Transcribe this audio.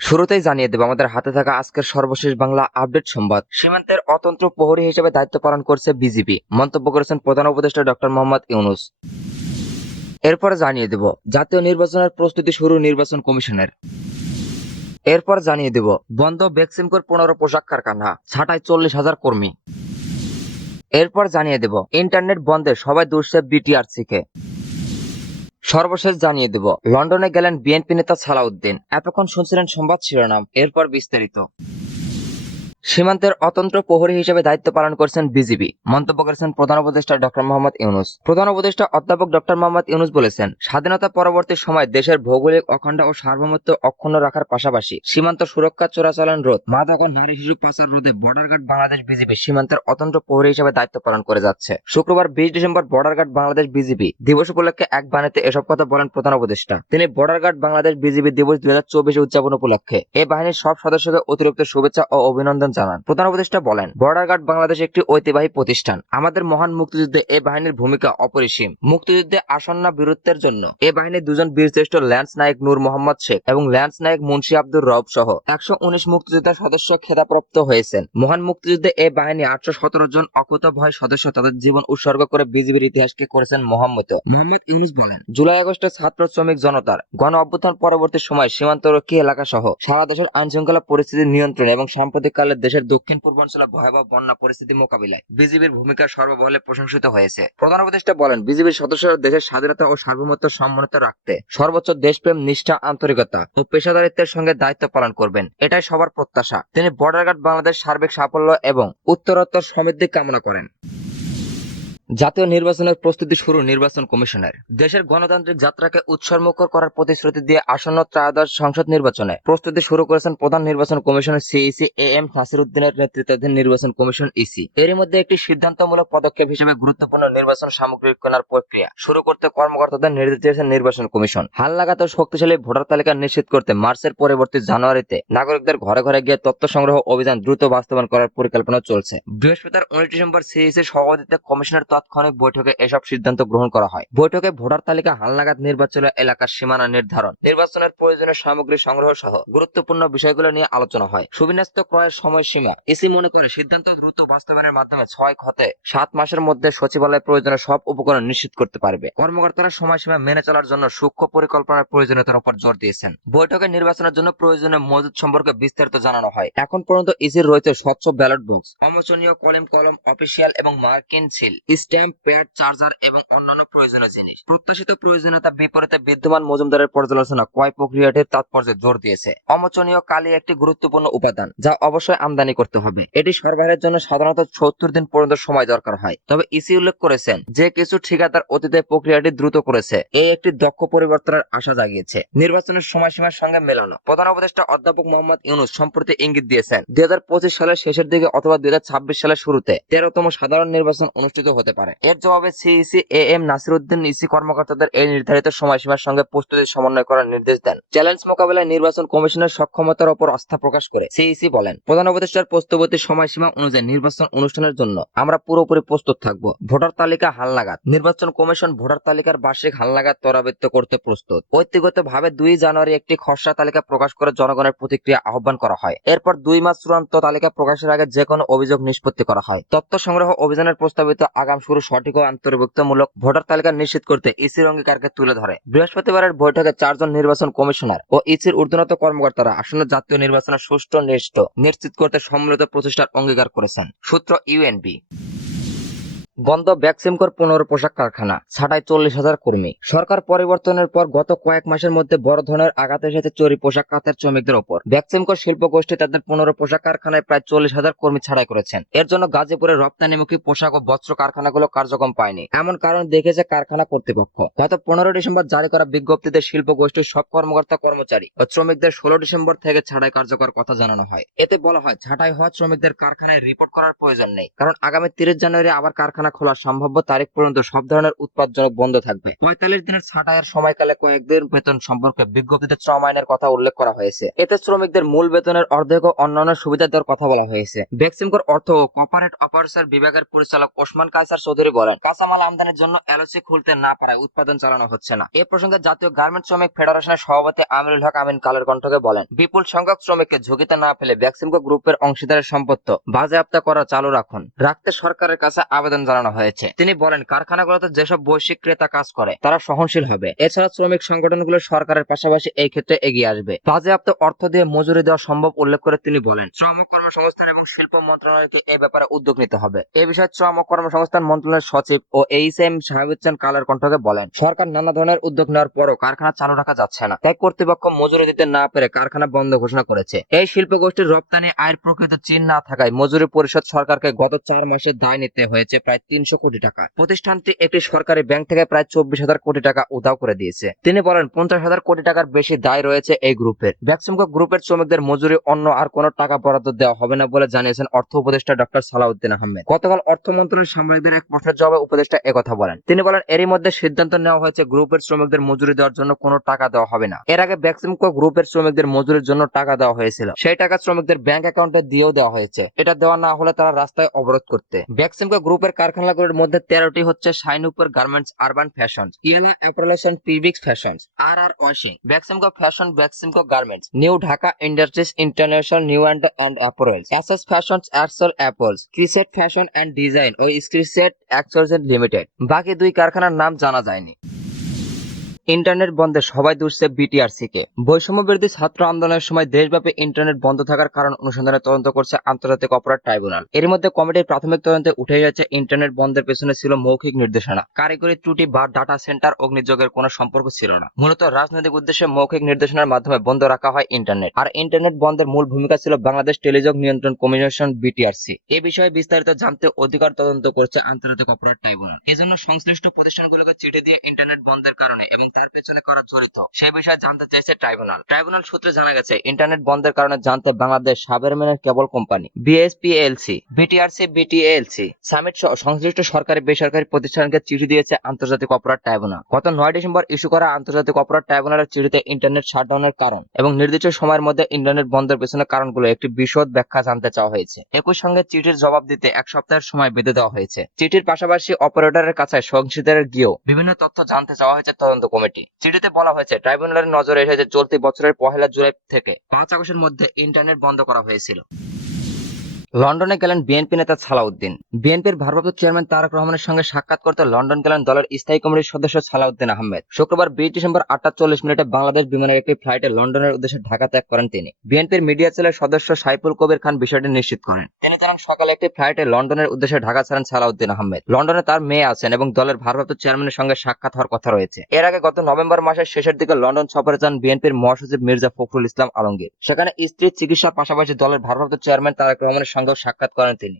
শুরুতেই জানিয়ে দেব আমাদের হাতে থাকা আজকের সর্বশেষ বাংলা আপডেট সংবাদ। সীমান্তের অতন্ত্র প্রহরী হিসেবে দায়িত্ব পালন করছে বিজিবি, মন্তব্য করেছেন প্রধান উপদেষ্টা ডক্টর মোহাম্মদ ইউনূস। এরপর জানিয়ে দেব জাতীয় নির্বাচনের প্রস্তুতি শুরু নির্বাচন কমিশনের। এরপর জানিয়ে দেব বন্ধ বেক্সিমকোর 15 পোশাক কারখানা, ছাঁটাই 40,000 কর্মী। এরপর জানিয়ে দেব ইন্টারনেট বন্ধে সবাই দুষছে বিটিআরসিকে। সর্বশেষ জানিয়ে দেব লন্ডনে গেলেন বিএনপি নেতা সালাউদ্দিন। এতক্ষণ শুনছিলেন সংবাদ শিরোনাম, এরপর বিস্তারিত। সীমান্তের অতন্ত্র প্রহরী হিসেবে দায়িত্ব পালন করছেন বিজিবি, মন্তব্য করেছেন প্রধান উপদেষ্টা ডক্টর মোহাম্মদ ইউনূস। প্রধান উপদেষ্টা অধ্যাপক ডক্টর মোহাম্মদ ইউনূস বলেছেন, স্বাধীনতা পরবর্তী সময় দেশের ভৌগোলিক অখণ্ড ও সার্বভৌমত্ব অক্ষুণ্ণ রাখার পাশাপাশি সীমান্ত সুরক্ষা, চোরাচালান রোধ, মাদক ও নারী শিশু পাচার রোধে বর্ডার গার্ড বাংলাদেশ বিজিবি সীমান্তের অতন্ত্র প্রহরী হিসেবে দায়িত্ব পালন করে যাচ্ছে। শুক্রবার 20 December border guard Bangladesh BGB দিবস উপলক্ষে এক বাণীতে এসব কথা বলেন প্রধান উপদেষ্টা। তিনি বর্ডার গার্ড বাংলাদেশ বিজিবি দিবস 2024 উদযাপন উপলক্ষে এ বাহিনীর সব সদস্যকে অতিরিক্ত শুভেচ্ছা ও অভিনন্দন জানান। প্রধান উপদেষ্টা বলেন, বর্ডার গার্ড বাংলাদেশ একটি ঐতিহ্যবাহী প্রতিষ্ঠান। আমাদের মহান মুক্তিযুদ্ধে এ বাহিনীর ভূমিকা অপরিসীম। মুক্তিযুদ্ধে আসন্ন বীরত্বের জন্য এ বাহিনীর দুজন বীরশ্রেষ্ঠ ল্যান্স নায়ক নূর মোহাম্মদ শেখ এবং ল্যান্স নায়ক মুন্সি আব্দুর রব সহ 119 মুক্তিযোদ্ধার সদস্য খেতাবপ্রাপ্ত হয়েছেন। মহান মুক্তিযুদ্ধে এ বাহিনী 817 জন অকুতভয় সদস্য তাদের জীবন উৎসর্গ করে বিজিবির ইতিহাসকে করেছেন মহাম্মত। মোহাম্মদ ইউনূস বলেন, জুলাই আগস্টে ছাত্র শ্রমিক জনতার গণ অভ্যুত্থান পরবর্তী সময় সীমান্তরক্ষী এলাকা সহ সারা দেশের আইন শৃঙ্খলা পরিস্থিতি নিয়ন্ত্রণ এবং সাম্প্রতিককালে দেশের দক্ষিণ পূর্বাঞ্চলে ভয়াবহ বন্যা পরিস্থিতি মোকাবিলায় বিজিবির ভূমিকা সর্ববহলে প্রশংসিত হয়েছে। প্রধান উপদেষ্টা বলেন, বিজিবির সদস্যরা দেশের স্বাধীনতা ও সার্বভৌমত্ব সম্মানিত রাখতে সর্বোচ্চ দেশপ্রেম, নিষ্ঠা, আন্তরিকতা ও পেশাদারিত্বের সঙ্গে দায়িত্ব পালন করবেন, এটাই সবার প্রত্যাশা। তিনি বর্ডার গার্ড বাংলাদেশ সার্বিক সাফল্য এবং উত্তরোত্তর সমৃদ্ধি কামনা করেন। জাতীয় নির্বাচনের প্রস্তুতি শুরু নির্বাচন কমিশনের। দেশের গণতান্ত্রিক যাত্রাকে উৎসর্মুখর করার প্রতিশ্রুতি দিয়ে আসন্ন ত্রয়োদশ সংসদ নির্বাচনে প্রস্তুতি শুরু করেছেন প্রধান নির্বাচন কমিশনের সিইসি এম নাসির উদ্দিনের নেতৃত্বাধীন নির্বাচন কমিশন ইসি। এরই মধ্যে একটি সিদ্ধান্তমূলক পদক্ষেপ হিসেবে গুরুত্বপূর্ণ নির্বাচন সামগ্রী কেনার প্রক্রিয়া শুরু করতে কর্মকর্তাদের নির্দেশ দিয়েছেন নির্বাচন কমিশন। হালনাগাদ ও শক্তিশালী ভোটার তালিকা নিশ্চিত করতে মার্চের পরবর্তী জানুয়ারিতে নাগরিকদের ঘরে ঘরে গিয়ে তথ্য সংগ্রহ অভিযান দ্রুত বাস্তবায়ন করার পরিকল্পনা চলছে। বৃহস্পতিবার 19 ডিসেম্বর সিইসির সভাপতিত্বে কমিশনের তাৎক্ষণিক বৈঠকে এসব সিদ্ধান্ত গ্রহণ করা হয়। বৈঠকে ভোটার তালিকা হালনাগাদ, নির্বাচনী এলাকার সীমানা নির্ধারণ, নির্বাচনের প্রয়োজনীয় সামগ্রী সংগ্রহ সহ গুরুত্বপূর্ণ বিষয়গুলো নিয়ে আলোচনা হয়। সুবিন্যস্ত ক্রয়ের সময়সীমা ইসি মনে করে সিদ্ধান্ত দ্রুত বাস্তবায়নের মাধ্যমে 6 হতে 7 মাসের মধ্যে সচিবালয় প্রয়োজনীয় সব উপকরণ নিশ্চিত করতে পারবে। কর্মকর্তারা সময়সীমা মেনে চলার জন্য সূক্ষ্ম পরিকল্পনার প্রয়োজনীয়তার উপর জোর দিয়েছেন। বৈঠকে নির্বাচনের জন্য প্রয়োজনীয় মজুদ সম্পর্কে বিস্তারিত জানানো হয়। এখন পর্যন্ত ইসির রয়েছে স্বচ্ছ ব্যালট বক্স, অমোচনীয় কলম, অফিসিয়াল এবং মার্কিন সিল, স্ট্যাম্প প্যাড, চার্জার এবং অন্যান্য প্রয়োজনীয় জিনিস। প্রত্যাশিত প্রয়োজনীয়তা বিপরীতে বিদ্যমান মজুমদারের পর্যালোচনা ক্রয় প্রক্রিয়াটির তাৎপর্যে জোর দিয়েছে। অমোচনীয় কালি একটি গুরুত্বপূর্ণ উপাদান যা অবশ্যই আমদানি করতে হবে। এটি সরবরাহের জন্য সাধারণত 70 দিন পর্যন্ত সময় দরকার হয়। তবে ইসি উল্লেখ করেছেন যে কিছু ঠিকাদার অতীতে প্রক্রিয়াটি দ্রুত করেছে, এই একটি দক্ষ পরিবর্তনের আশা জাগিয়েছে। নির্বাচনের সময়সীমার সঙ্গে মেলানো। প্রধান উপদেষ্টা অধ্যাপক মোহাম্মদ ইউনূস সম্প্রতি ইঙ্গিত দিয়েছেন 2025 সালের শেষের দিকে অথবা 2026 সালের শুরুতে 13তম সাধারণ নির্বাচন অনুষ্ঠিত হতে পারে। এর জবাবে CEC M Nasir Uddin EC কর্মকর্তাদের এই নির্ধারিত সময়সীমার সঙ্গে প্রস্তুতি সমন্বয় করার নির্দেশ দেন। চ্যালেঞ্জ মোকাবেলায় নির্বাচন কমিশনের সক্ষমতার উপর আস্থা প্রকাশ করে সিইসি বলেন, প্রধান উপদেষ্টার প্রস্তুতি সময়সীমা অনুযায়ী নির্বাচন অনুষ্ঠানের জন্য আমরা পুরোপুরি প্রস্তুত থাকব। ভোটার তালিকা হালনাগাদ। নির্বাচন কমিশন ভোটার তালিকার বার্ষিক হালনাগাদ ত্বরান্বিত করতে প্রস্তুত। ঐতিগতভাবে 2 জানুয়ারি একটি খসড়া তালিকা প্রকাশ করে জনগণের প্রতিক্রিয়া আহ্বান করা হয়। এরপর 2 মাস চূড়ান্ত তালিকা প্রকাশের আগে যে কোনো অভিযোগ নিষ্পত্তি করা হয়। তথ্য সংগ্রহ অভিযানের প্রস্তাবিত আগাম শুরু সঠিক ও অন্তর্ভুক্তমূলক ভোটার তালিকা নিশ্চিত করতে ইসির অঙ্গীকারকে তুলে ধরে। বৃহস্পতিবারের বৈঠকে 4 জন নির্বাচন কমিশনার ও ইসির ঊর্ধ্বতন কর্মকর্তারা আসন্ন জাতীয় নির্বাচনের সুষ্ঠু নিশ্চিত করতে সম্মিলিত প্রচেষ্টার অঙ্গীকার করেছেন। সূত্র ইউএনবি। বন্ধ বেক্সিমকোর 15 পোশাক কারখানা, ছাঁটাই 40,000 কর্মী। সরকার পরিবর্তনের পর গত কয়েক মাসের মধ্যে বড় ধরনের আঘাত এসেছে চুরি পোশাক খাতের শ্রমিকদের ওপর। বেক্সিমকো শিল্প গোষ্ঠী তাদের 15 পোশাক কারখানায় প্রায় 40,000 কর্মী ছাঁটাই করেছেন। এর জন্য গাজীপুরের রপ্তানিমুখী পোশাক ও বস্ত্র কারখানাগুলো কার্যক্রম পায়নি, এমন কারণ দেখিয়েছে কারখানা কর্তৃপক্ষ। গত 15 ডিসেম্বর জারি করা বিজ্ঞপ্তিতে শিল্প গোষ্ঠীর সব কর্মকর্তা, কর্মচারী ও শ্রমিকদের 16 ডিসেম্বর থেকে ছাঁটাই কার্যকর কথা জানানো হয়। এতে বলা হয়, ছাঁটাই হওয়া শ্রমিকদের কারখানায় রিপোর্ট করার প্রয়োজন নেই, কারণ আগামী 30 জানুয়ারি আবার কারখানা কারখানা খোলার সম্ভাব্য তারিখ পর্যন্ত সব ধরনের উৎপাদজনক বন্ধ থাকবে। 45 দিনের ছাঁটাইয়ের সময়কালে কয়েকদিন বেতন সম্পর্কে বিজ্ঞপ্তিতে শ্রম আইনের কথা উল্লেখ করা হয়েছে। এতে শ্রমিকদের মূল বেতনের অর্ধেক ও অন্যান্য সুবিধা দেওয়ার কথা বলা হয়েছে। বেক্সিমকোর অর্থ ও কর্পোরেট অফার্সের বিভাগের পরিচালক ওসমান কায়সার চৌধুরী বলেন, কাঁচামাল আমদানির জন্য এলওসি খুলতে না পারায় উৎপাদন চালানো হচ্ছে না। এ প্রসঙ্গে জাতীয় গার্মেন্টস শ্রমিক ফেডারেশনের সভাপতি আমিরুল হক আমিন কালের কণ্ঠকে বলেন, বিপুল সংখ্যক শ্রমিককে ঝুঁকিতে না ফেলে বেক্সিমকো গ্রুপের অংশীদারের সম্পত্তি বাজেয়াপ্ত করা চালু রাখতে সরকারের কাছে আবেদন জানানো হয়েছে। তিনি বলেন, কারখানাগুলোতে যেসব বৈশ্বিক ক্রেতা কাজ করে তারা সহনশীল হবে। এছাড়া শ্রমিক সংগঠনগুলো সরকারের পাশাপাশি এই ক্ষেত্রে এগিয়ে আসবে। বাজেয়াপ্ত অর্থ দিয়ে মজুরি দেওয়া সম্ভব উল্লেখ করে তিনি বলেন, শ্রম কর্মসংস্থান এবং শিল্প মন্ত্রণালয়কে এ ব্যাপারে উদ্যোগ নিতে হবে। এ বিষয়ে শ্রম কর্মসংস্থান মন্ত্রণালয়ের সচিব ও এইচএম শাহাবুদ্দিন কালের কণ্ঠকে বলেন, সরকার নানা ধরনের উদ্যোগ নেওয়ার পরও কারখানা চালু রাখা যাচ্ছে না, তাই কর্তৃপক্ষ মজুরি দিতে না পেরে কারখানা বন্ধ ঘোষণা করেছে। এই শিল্প গোষ্ঠীর রপ্তানি আয়ের প্রকৃত চিহ্ন না থাকায় মজুরি পরিষদ সরকারকে গত 4 মাসে দায় নিতে হয়েছে প্রায় 300 কোটি টাকা। প্রতিষ্ঠানটি একটি সরকারি ব্যাংক থেকে প্রায় 24,000 কোটি টাকা উধাও করে দিয়েছে। তিনি বলেন, 50,000 কোটি টাকার বেশি দায় রয়েছে এই গ্রুপের। বেক্সিমকো গ্রুপের শ্রমিকদের মজুরি অন্য আর কোনো টাকা বরাদ্দ দেওয়া হবে না বলে জানিয়েছেন অর্থ উপদেষ্টা ডক্টর সালাউদ্দিন আহমেদ। গতকাল অর্থ মন্ত্রণালয়ের সাংবাদিকদের এক প্রশ্নের জবাবে উপদেষ্টা একথা বলেন। তিনি বলেন, এরই মধ্যে সিদ্ধান্ত নেওয়া হয়েছে গ্রুপের শ্রমিকদের মজুরি দেওয়ার জন্য কোনো টাকা দেওয়া হবে না। এর আগে বেক্সিমকো গ্রুপের শ্রমিকদের মজুরির জন্য টাকা দেওয়া হয়েছিল, সেই টাকা শ্রমিকদের ব্যাংক অ্যাকাউন্টে দিয়েও দেওয়া হয়েছে। এটা দেওয়া না হলে তারা রাস্তায় অবরোধ করতে। বেক্সিমকো গ্রুপের কারখানাগুলোর মধ্যে 13টি হচ্ছে শাইনুপুর গার্মেন্টস, আরবান ফ্যাশনস, ইয়েলা অ্যাপারেলস, পিবিক্স ফ্যাশনস, আর washing, Beximco fashion, Beximco garments, new Dhaka industries international, new and apparels, SS fashions, excel অ্যাপলস, ক্রিসেট ফ্যাশন অ্যান্ড ডিজাইন ও ক্রিসেট এক্সচেঞ্জ লিমিটেড। বাকি 2 কারখানার নাম জানা যায়নি। ইন্টারনেট বন্ধে সবাই দুষছে বিটিআরসি কে। বৈষম্য বিরোধী ছাত্র আন্দোলনের সময় দেশব্যাপী ইন্টারনেট বন্ধ থাকার কারণ অনুসন্ধানে তদন্ত করছে আন্তর্জাতিক অপরাধ ট্রাইব্যুনাল। এর মধ্যে কমিটির প্রাথমিক তদন্তে উঠে এসেছে ইন্টারনেট বন্ধের পেছনে ছিল মৌখিক নির্দেশনা, কারিগরি ত্রুটি বা ডাটা সেন্টার অগ্নিযোগের কোনো সম্পর্ক ছিল না। মূলত রাজনৈতিক উদ্দেশ্যে মৌখিক নির্দেশনার মাধ্যমে বন্ধ রাখা হয় ইন্টারনেট। আর ইন্টারনেট বন্ধের মূল ভূমিকা ছিল বাংলাদেশ টেলিযোগ নিয়ন্ত্রণ কমিশন বিটিআরসি। এ বিষয়ে বিস্তারিত জানতে অধিকার তদন্ত করছে আন্তর্জাতিক অপরাধ ট্রাইব্যুনাল। এজন্য সংশ্লিষ্ট প্রতিষ্ঠানগুলোকে চিঠি দিয়ে ইন্টারনেট বন্ধের কারণে এবং তার পেছনে করা সেই বিষয়ে জানতে চাইছে ট্রাইব্যুনাল সূত্রে জানা গেছে, ইন্টারনেট বন্ধের কারণে জানতে বাংলাদেশ সাবেরম্যানের cable company, BSPLC, BTRC, BTLC, Summit সহ সংশ্লিষ্ট সরকারি বেসরকারি প্রতিষ্ঠানকে চিঠি দিয়েছে আন্তর্জাতিক অপরাধ ট্রাইব্যুনাল। গত 9 ডিসেম্বর ইস্যু করা আন্তর্জাতিক অপরাধ ট্রাইব্যুনালের চিঠিতে ইন্টারনেট শাটডাউনের কারণ এবং নির্দিষ্ট সময়ের মধ্যে ইন্টারনেট বন্ধের পেছনে কারণগুলো একটি বিশদ ব্যাখ্যা জানতে চাওয়া হয়েছে। একই সঙ্গে চিঠির জবাব দিতে 1 সপ্তাহের সময় বেঁধে দেওয়া হয়েছে। চিঠির পাশাপাশি অপারেটরের কাছে অংশীদারের গিয়েও বিভিন্ন তথ্য জানতে চাওয়া হয়েছে তদন্ত কমিটি। চিঠিতে বলা হয়েছে, ট্রাইব্যুনালের নজরে এসেছে চলতি বছরের 1 জুলাই থেকে 5 আগস্টের মধ্যে ইন্টারনেট বন্ধ করা হয়েছিল। লন্ডনে গেলেন বিএনপি নেতা সালাউদ্দিন। বিএনপির ভারপ্রাপ্ত চেয়ারম্যান তারেক রহমানের সঙ্গে সাক্ষাৎ করতে লন্ডন গেলেন দলের স্থায়ী কমিটির সদস্য সালাউদ্দিন আহমেদ। শুক্রবার 20 ডিসেম্বর 8টা 40 বাংলাদেশ বিমানের একটি ফ্লাইটে লন্ডনের উদ্দেশ্যে ঢাকা ত্যাগ করেন তিনি। বিএনপির মিডিয়া সেলের সদস্য সাইফুল কবির খান বিষয়টি নিশ্চিত করেন। তিনি জানান, সকালে একটি ফ্লাইটে লন্ডনের উদ্দেশ্যে ঢাকা ছাড়েন সালাউদ্দিন আহমেদ। লন্ডনে তার মেয়ে আছেন এবং দলের ভারপ্রাপ্ত চেয়ারম্যানের সঙ্গে সাক্ষাৎ হওয়ার কথা রয়েছে। এর আগে গত নভেম্বর মাসের শেষের দিকে লন্ডন সফরে যান বিএনপির মহাসচিব মির্জা ফখরুল ইসলাম আলমগীর। সেখানে স্ত্রীর চিকিৎসার পাশাপাশি দলের ভারপ্রাপ্ত চেয়ারম্যান তারেক রহমানের সঙ্গেও সাক্ষাৎ করেন তিনি।